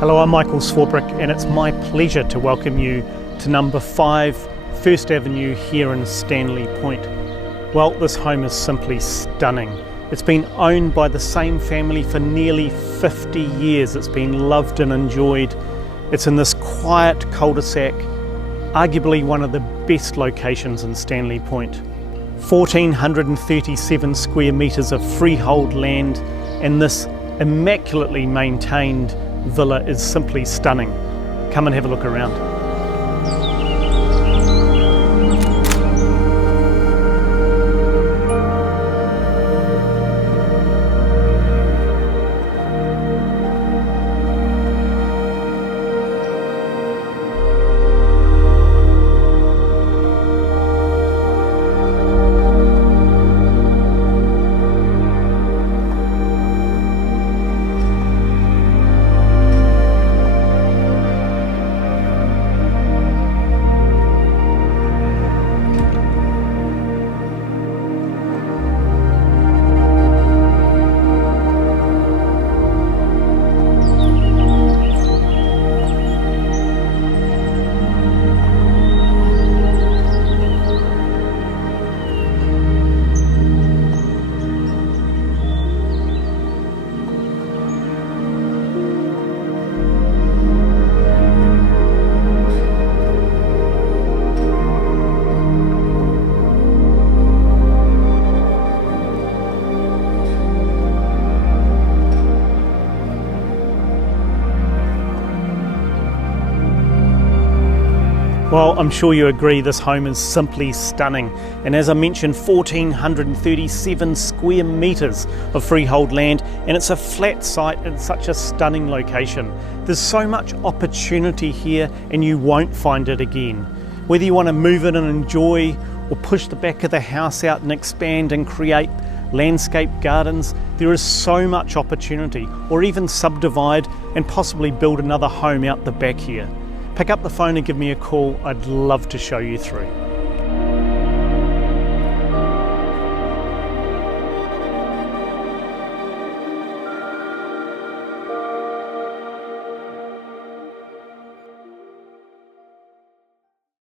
Hello, I'm Michael Swarbrick and it's my pleasure to welcome you to number 5 First Avenue here in Stanley Point. Well, this home is simply stunning. It's been owned by the same family for nearly 50 years. It's been loved and enjoyed. It's in this quiet cul-de-sac, arguably one of the best locations in Stanley Point. 1,437 square metres of freehold land, and this immaculately maintained villa is simply stunning. Come and have a look around. Well, I'm sure you agree this home is simply stunning. And as I mentioned, 1,437 square metres of freehold land, and it's a flat site in such a stunning location. There's so much opportunity here and you won't find it again. Whether you want to move in and enjoy, or push the back of the house out and expand and create landscape gardens, there is so much opportunity, or even subdivide and possibly build another home out the back here. Pick up the phone and give me a call. I'd love to show you through.